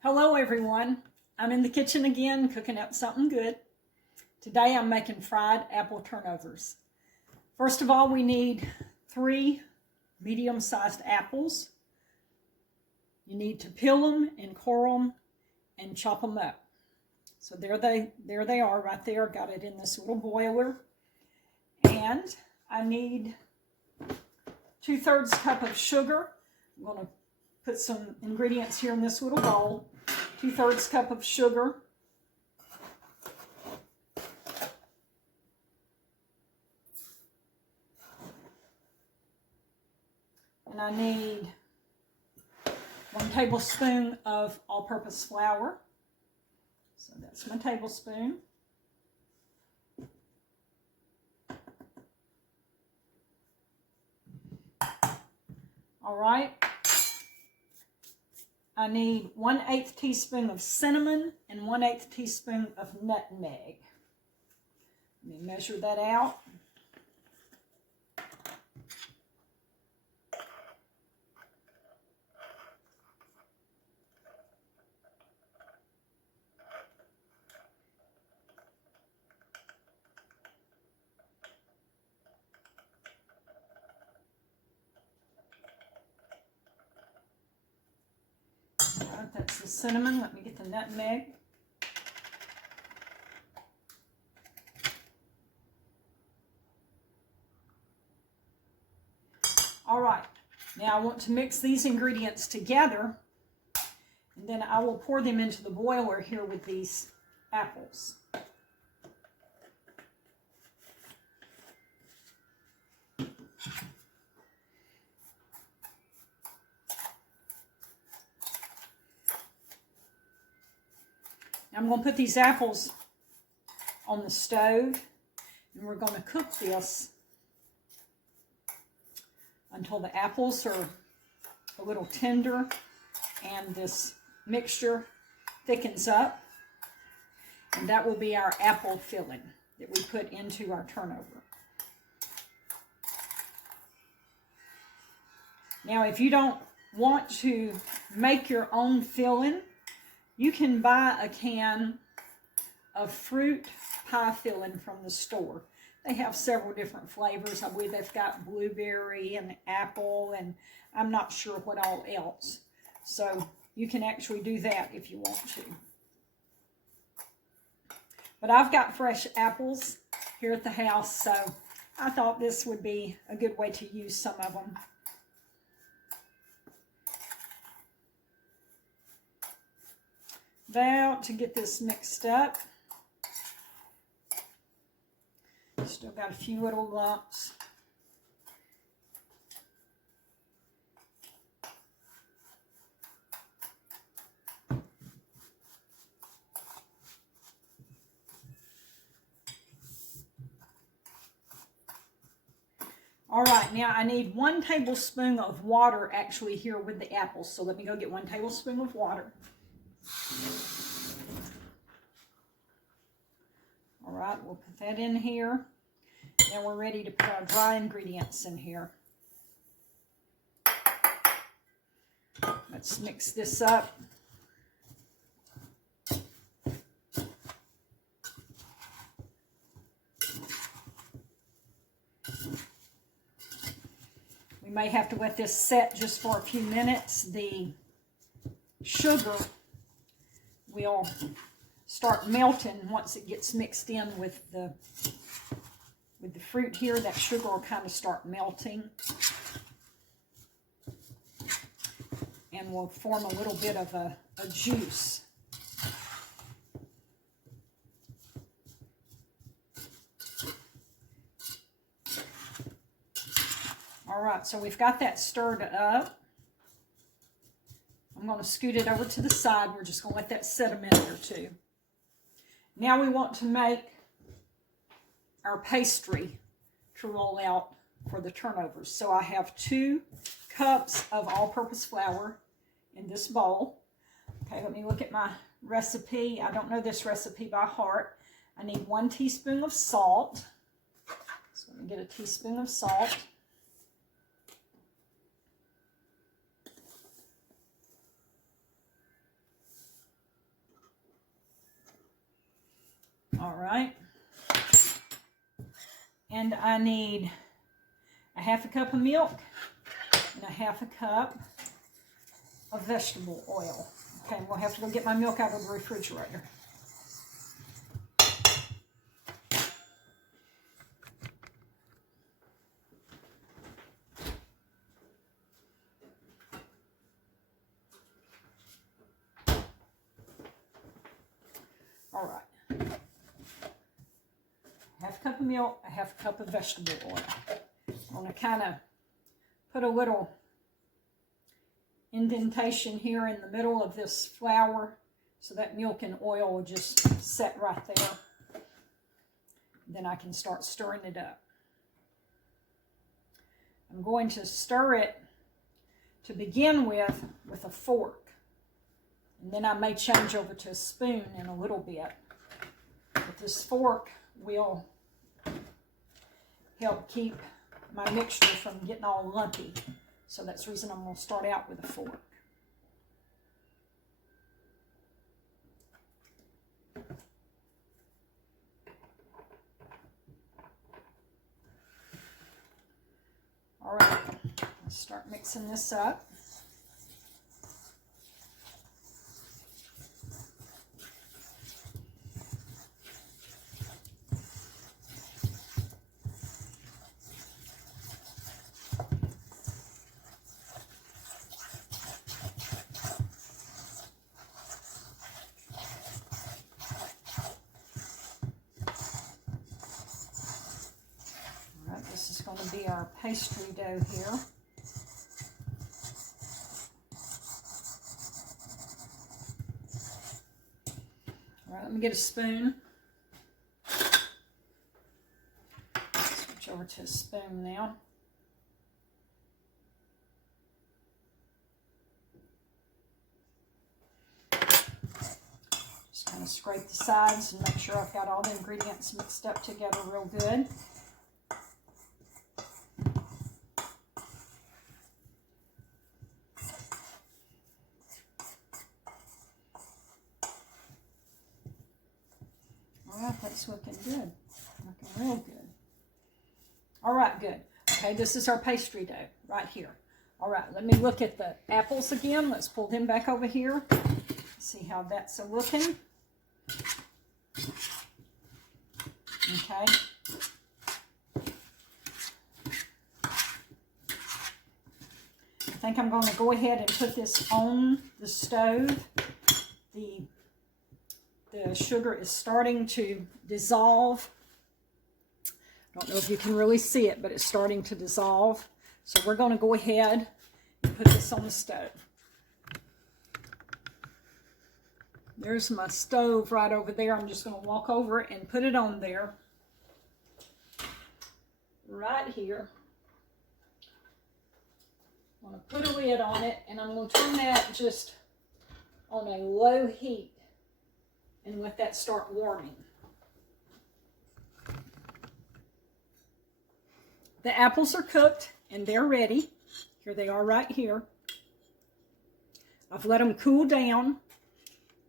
Hello everyone, I'm in the kitchen again cooking up something good. Today I'm making fried apple turnovers. First of all, we need 3 medium-sized apples. You need to peel them and core them and chop them up. So there they are right there. Got it in this little boiler. And I need 2/3 cup of sugar. I'm going to put some ingredients here in this little bowl. 2/3 cup of sugar. And I need 1 tablespoon of all-purpose flour. So that's my tablespoon. All right. I need 1/8 teaspoon of cinnamon and 1/8 teaspoon of nutmeg. Let me measure that out. That's the cinnamon. Let me get the nutmeg. All right, now I want to mix these ingredients together, and then I will pour them into the boiler here with these apples. I'm going to put these apples on the stove, and we're going to cook this until the apples are a little tender and this mixture thickens up. And that will be our apple filling that we put into our turnover. Now, if you don't want to make your own filling, you can buy a can of fruit pie filling from the store. They have several different flavors. I believe they've got blueberry and apple, and I'm not sure what all else. So you can actually do that if you want to. But I've got fresh apples here at the house, so I thought this would be a good way to use some of them. About to get this mixed up. Still got a few little lumps. All right, now I need 1 tablespoon of water actually here with the apples. So let me go get 1 tablespoon of water. All right, we'll put that in here. Now we're ready to put our dry ingredients in here. Let's mix this up. We may have to let this set just for a few minutes. The sugar will start melting once it gets mixed in with the fruit here. That sugar will kind of start melting and will form a little bit of a juice. All right, so we've got that stirred up. I'm going to scoot it over to the side. We're just going to let that set a minute or two. Now we want to make our pastry to roll out for the turnovers. So I have 2 cups of all-purpose flour in this bowl. Okay, let me look at my recipe. I don't know this recipe by heart. I need 1 teaspoon of salt. So let me get a teaspoon of salt. All right. And I need a 1/2 cup of milk and a 1/2 cup of vegetable oil. Okay, we'll have to go get my milk out of the refrigerator. All right. 1/2 cup of milk, a 1/2 cup of vegetable oil. I'm going to kind of put a little indentation here in the middle of this flour so that milk and oil will just set right there. Then I can start stirring it up. I'm going to stir it to begin with a fork. And then I may change over to a spoon in a little bit. But this fork will help keep my mixture from getting all lumpy. So that's the reason I'm going to start out with a fork. All right, let's start mixing this up. This is going to be our pastry dough here. All right, let me get a spoon. Switch over to a spoon now. Just kind of scrape the sides and make sure I've got all the ingredients mixed up together real good. That's looking good. Looking real good. All right, good. Okay, this is our pastry dough right here. All right, let me look at the apples again. Let's pull them back over here. See how that's looking. Okay. I think I'm going to go ahead and put this on the stove. The sugar is starting to dissolve. I don't know if you can really see it, but it's starting to dissolve. So we're going to go ahead and put this on the stove. There's my stove right over there. I'm just going to walk over and put it on there. Right here. I'm going to put a lid on it, and I'm going to turn that just on a low heat and let that start warming. The apples are cooked and they're ready. Here they are right here. I've let them cool down.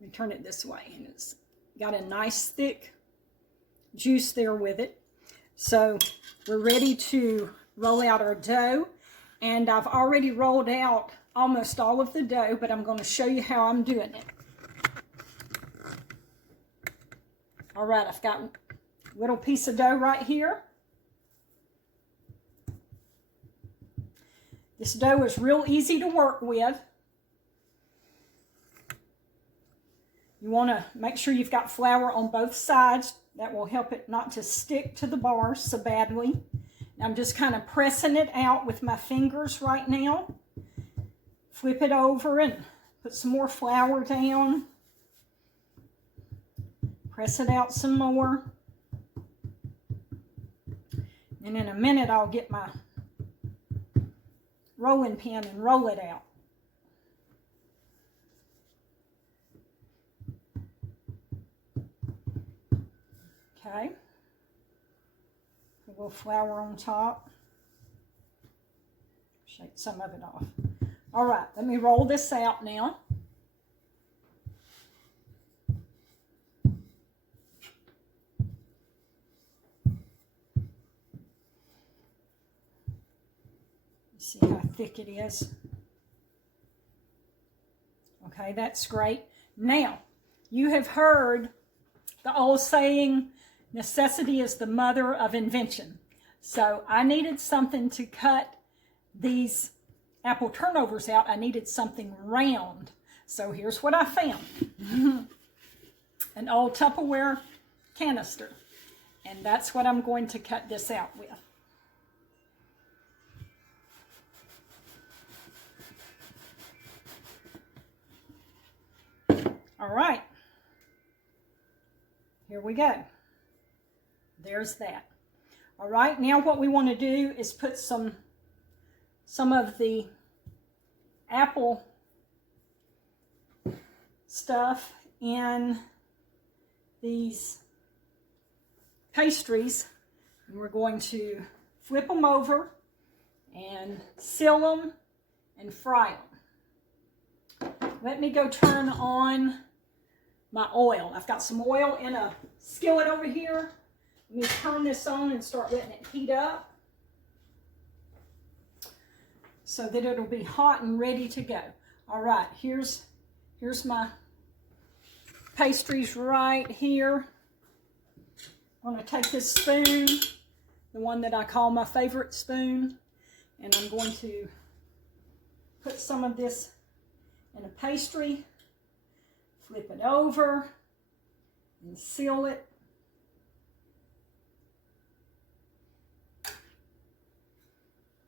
Let me turn it this way, and it's got a nice thick juice there with it. So we're ready to roll out our dough, and I've already rolled out almost all of the dough, but I'm going to show you how I'm doing it. All right, I've got a little piece of dough right here. This dough is real easy to work with. You want to make sure you've got flour on both sides. That will help it not to stick to the bars so badly. I'm just kind of pressing it out with my fingers right now. Flip it over and put some more flour down. Press it out some more. And in a minute, I'll get my rolling pin and roll it out. Okay. A little flour on top. Shake some of it off. All right, let me roll this out now. See how thick it is. Okay, that's great. Now, you have heard the old saying, necessity is the mother of invention. So I needed something to cut these apple turnovers out. I needed something round. So here's what I found. An old Tupperware canister. And that's what I'm going to cut this out with. All right. Here we go. There's that. All right, now what we want to do is put some of the apple stuff in these pastries. And we're going to flip them over and seal them and fry them. Let me go turn on my oil. I've got some oil in a skillet over here. Let me turn this on and start letting it heat up so that it'll be hot and ready to go. All right, here's my pastries right here. I'm going to take this spoon, the one that I call my favorite spoon, and I'm going to put some of this in a pastry, flip it over, and seal it.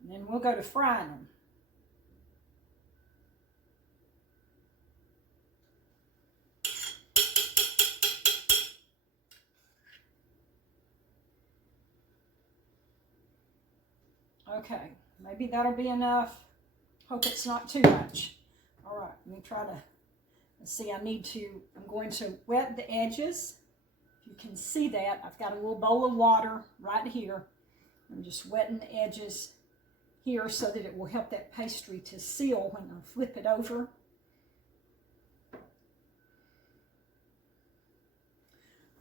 And then we'll go to frying them. Okay, maybe that'll be enough. Hope it's not too much. All right, let me try to, let's see, I'm going to wet the edges. If you can see that, I've got a little bowl of water right here. I'm just wetting the edges here so that it will help that pastry to seal when I flip it over.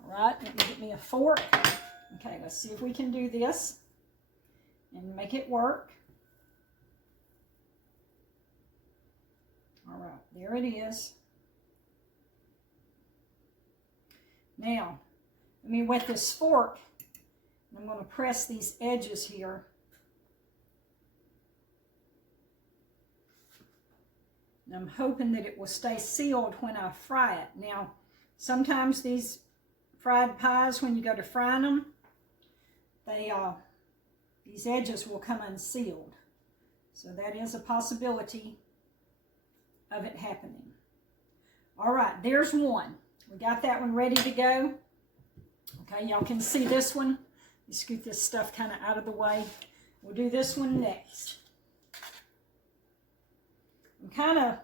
All right, let me get me a fork. Okay, let's see if we can do this and make it work. All right, there it is. Now, let me wet this fork. I'm going to press these edges here. And I'm hoping that it will stay sealed when I fry it. Now, sometimes these fried pies, when you go to frying them, these edges will come unsealed. So that is a possibility of it happening. All right, there's one. We got that one ready to go. Okay, y'all can see this one. You scoot this stuff kind of out of the way. We'll do this one next. I'm kind of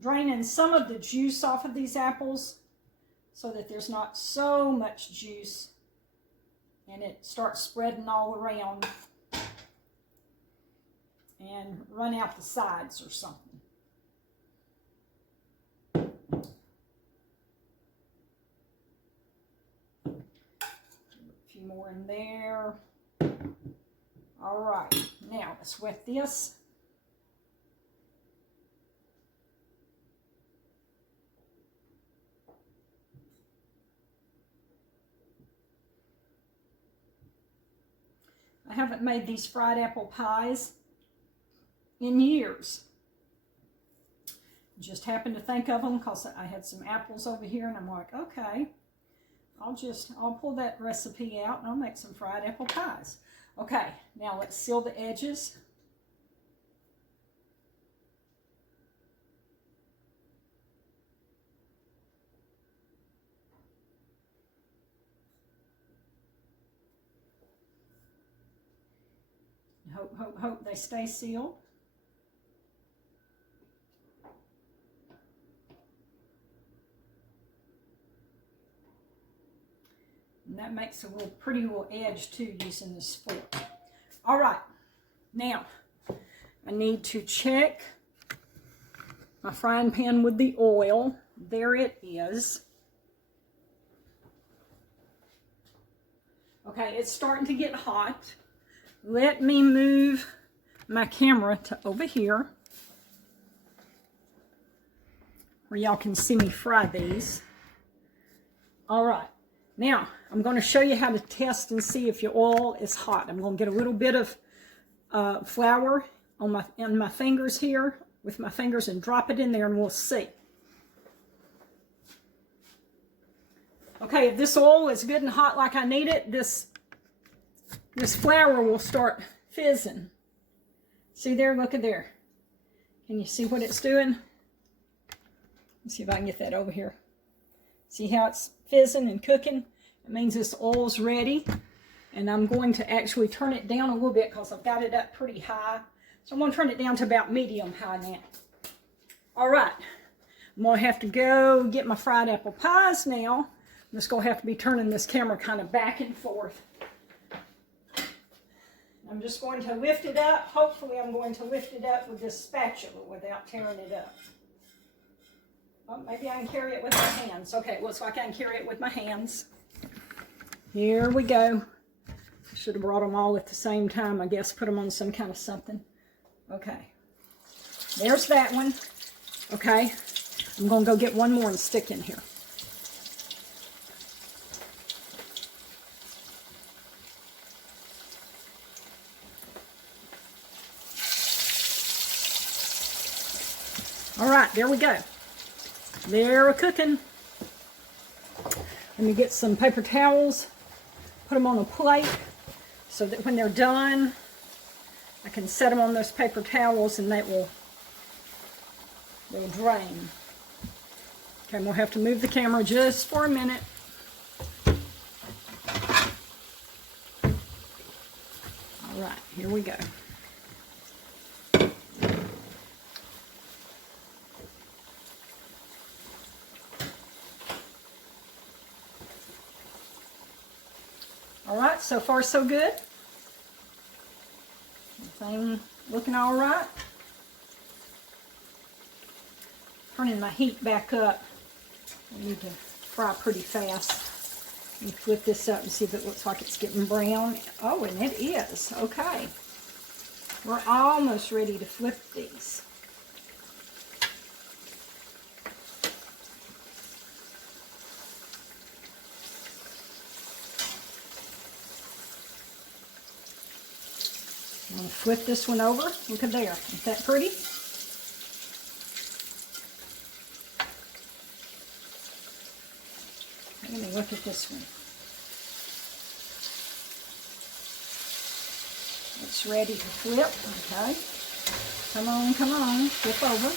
draining some of the juice off of these apples so that there's not so much juice and it starts spreading all around and run out the sides or something. A few more in there. All right, now let's wet this. I haven't made these fried apple pies in years. Just happened to think of them because I had some apples over here and I'm like, okay, I'll pull that recipe out and I'll make some fried apple pies. Okay, now let's seal the edges. Hope they stay sealed. And that makes a pretty little edge too using this fork. All right, now I need to check my frying pan with the oil. There it is. Okay, it's starting to get hot. Let me move my camera to over here where y'all can see me fry these. All right, now I'm going to show you how to test and see if your oil is hot. I'm going to get a little bit of flour on my fingers here with my fingers and drop it in there, and we'll see. Okay, if this oil is good and hot like I need it, this flour will start fizzing. See there? Look at there. Can you see what it's doing? Let's see if I can get that over here. See how it's fizzing and cooking? It means this oil's ready. And I'm going to actually turn it down a little bit because I've got it up pretty high. So I'm going to turn it down to about medium high now. All right. I'm going to have to go get my fried apple pies now. I'm just going to have to be turning this camera kind of back and forth. I'm just going to lift it up. Hopefully I'm going to lift it up with this spatula without tearing it up. Well, maybe I can carry it with my hands. Okay, it looks like I can carry it with my hands. Here we go. I should have brought them all at the same time, I guess. Put them on some kind of something. Okay. There's that one. Okay. I'm going to go get one more and stick in here. All right, there we go. They're cooking. Let me get some paper towels, put them on a plate so that when they're done, I can set them on those paper towels and they'll drain. Okay, we'll have to move the camera just for a minute. All right, here we go. All right, so far so good. Everything looking all right. Turning my heat back up. I need to fry pretty fast. Let me flip this up and see if it looks like it's getting brown. Oh, and it is. Okay. We're almost ready to flip these. I'm going to flip this one over. Look at there. Isn't that pretty? Let me look at this one. It's ready to flip. Okay. Come on, come on. Flip over.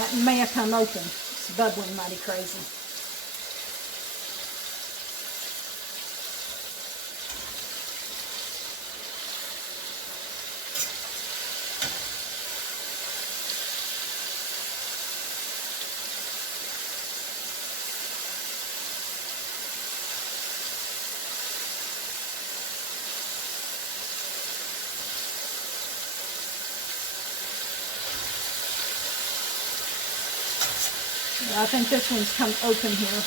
That may have come open. It's bubbling mighty crazy. I think this one's come open here.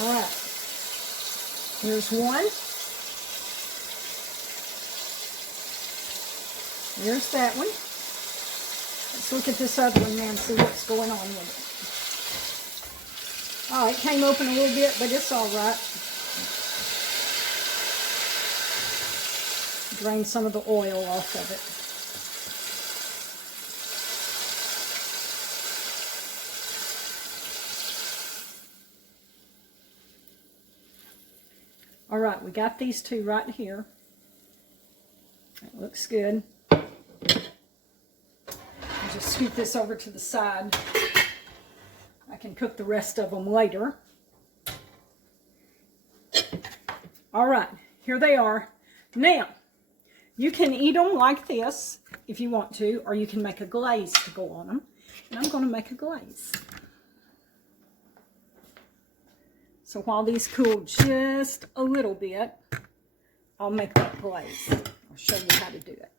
All right. Here's one. There's that one. Let's look at this other one now and see what's going on with it. Oh, it came open a little bit, but it's all right. Drain some of the oil off of it. All right, we got these two right here. That looks good. Just scoot this over to the side. I can cook the rest of them later. All right, here they are. Now, you can eat them like this if you want to, or you can make a glaze to go on them. And I'm going to make a glaze. So while these cool just a little bit, I'll make that glaze. I'll show you how to do it.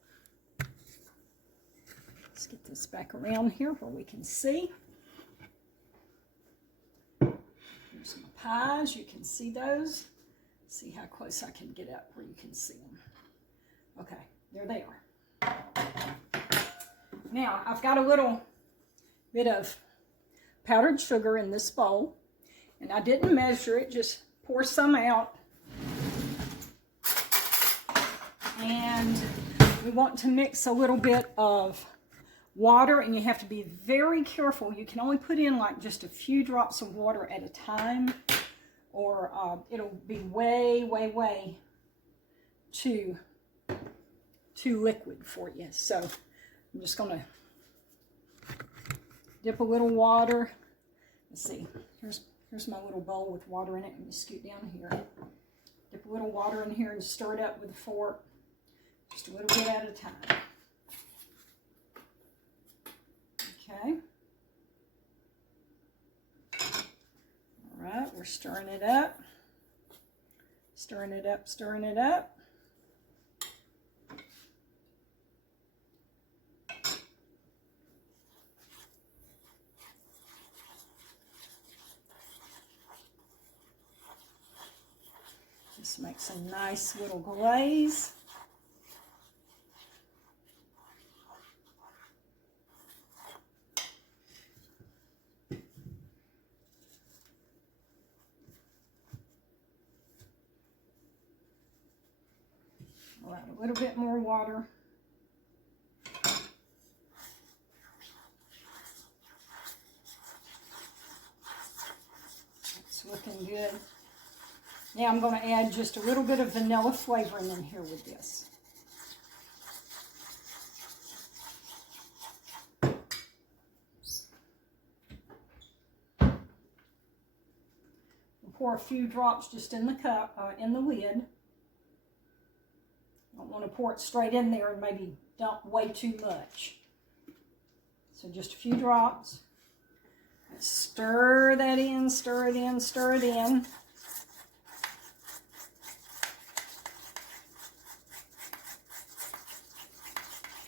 Let's get this back around here where we can see. Here's my pies. You can see those. See how close I can get up where you can see them. Okay, there they are. Now, I've got a little bit of powdered sugar in this bowl, and I didn't measure it, just pour some out. And we want to mix a little bit of water, and you have to be very careful. You can only put in like just a few drops of water at a time, or it'll be way, way, way too liquid for you. So I'm just going to dip a little water. Let's see. Here's my little bowl with water in it. Let me scoot down here. Dip a little water in here and stir it up with a fork. Just a little bit at a time. Okay. All right, we're stirring it up. Stirring it up, stirring it up. Just makes a nice little glaze. All right, a little bit more water. It's looking good. Now I'm going to add just a little bit of vanilla flavoring in here with this. We'll pour a few drops just in the cup, in the lid. Don't want to pour it straight in there and maybe dump way too much. So just a few drops. Let's stir that in, stir it in, stir it in.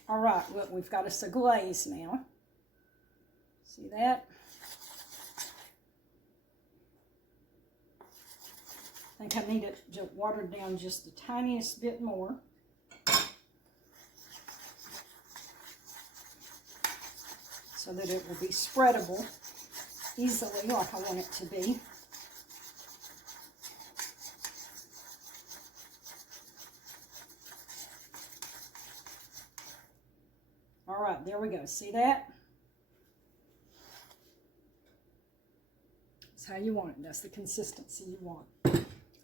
All right, look, we've got us a glaze now. See that? I think I need it watered down just the tiniest bit more. So that it will be spreadable easily like I want it to be. All right, there we go. See that? That's how you want it. That's the consistency you want.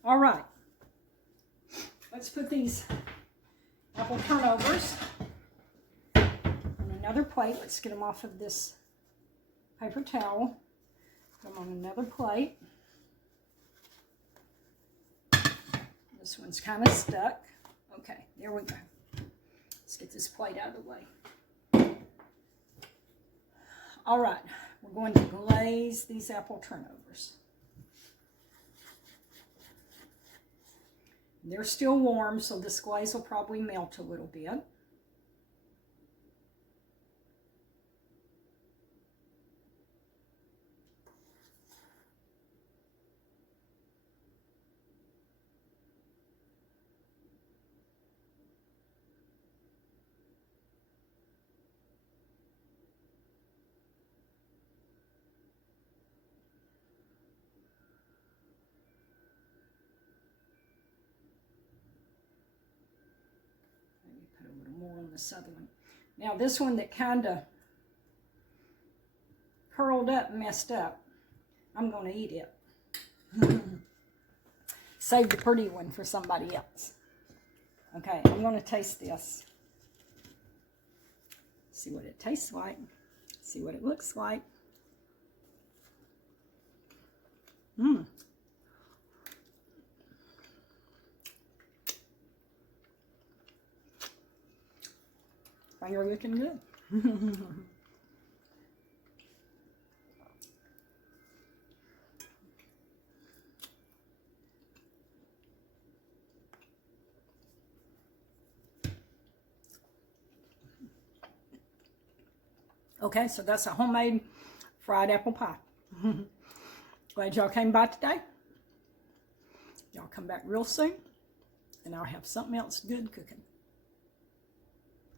All right. Let's put these apple turnovers on another plate. Let's get them off of this paper towel. Put them on another plate. This one's kind of stuck. Okay, there we go. Let's get this plate out of the way. All right, we're going to glaze these apple turnovers. They're still warm, so this glaze will probably melt a little bit. On this other one. Now this one that kind of curled up and messed up, I'm going to eat it. Save the pretty one for somebody else. Okay, I'm going to taste this. See what it tastes like. See what it looks like. You're looking good. Okay, so that's a homemade fried apple pie. Glad y'all came by today. Y'all come back real soon, and I'll have something else good cooking.